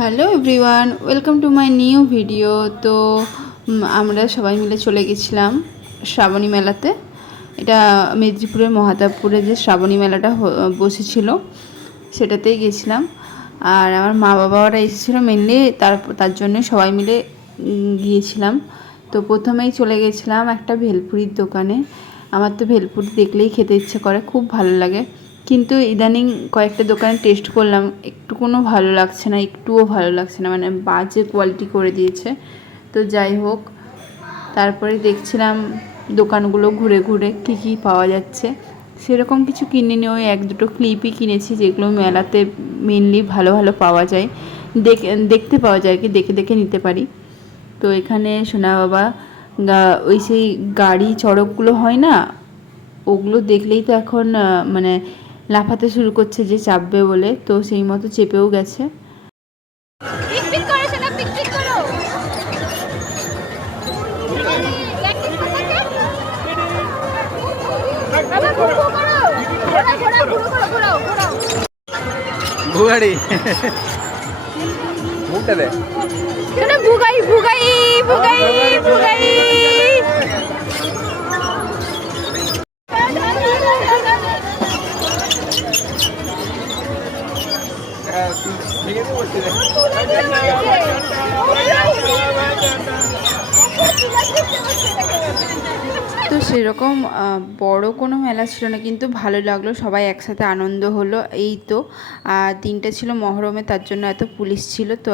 Hello everyone, welcome to my new video. তো আমরা সবাই মিলে চলে গেছিলাম শ্রাবণী মেলাতে। এটা মেদিনীপুরের মহাদেবপুরে যে শ্রাবণী মেলাটা বসেছিল সেটাতেই গেছিলাম। আর আমার মা বাবারা এসেছিলো মেনলি, তার জন্য সবাই মিলে গিয়েছিলাম। তো প্রথমেই চলে গেছিলাম একটা ভেলপুরির দোকানে। আমার তো ভেলপুরি দেখলেই খেতে ইচ্ছে করে, খুব ভালো লাগে। কিন্তু ইদানিং কয়েকটা দোকানে টেস্ট করলাম, একটুকুনো ভালো লাগছে না, একটুও ভালো লাগছে না, মানে বাজে কোয়ালিটি করে দিয়েছে। তো যাই হোক, তারপরে দেখছিলাম দোকানগুলো ঘুরে ঘুরে কী কী পাওয়া যাচ্ছে। সেরকম কিছু কিনিনি, ওই এক দুটো ক্লিপই কিনেছি যেগুলো মেলাতে মেনলি ভালো ভালো পাওয়া যায়, দেখতে পাওয়া যায়, কি দেখে দেখে নিতে পারি। তো এখানে সোনা বাবা ওই সেই গাড়ি চড়কগুলো হয় না, ওগুলো দেখলেই তো এখন মানে লাফাতে শুরু করছে যে চাপবে বলে, তো সেই মতো চেপেও গেছে। ভুগাড়ি মুখটা দে ভুগাই ভুগাই ভুগাই ভুগাই। তো সেরকম বড় কোনো মেলা ছিল না, কিন্তু ভালো লাগলো, সবাই একসাথে আনন্দ হলো এই তো। আর দিনটা ছিল মহরমে, তার জন্য এত পুলিশ ছিল। তো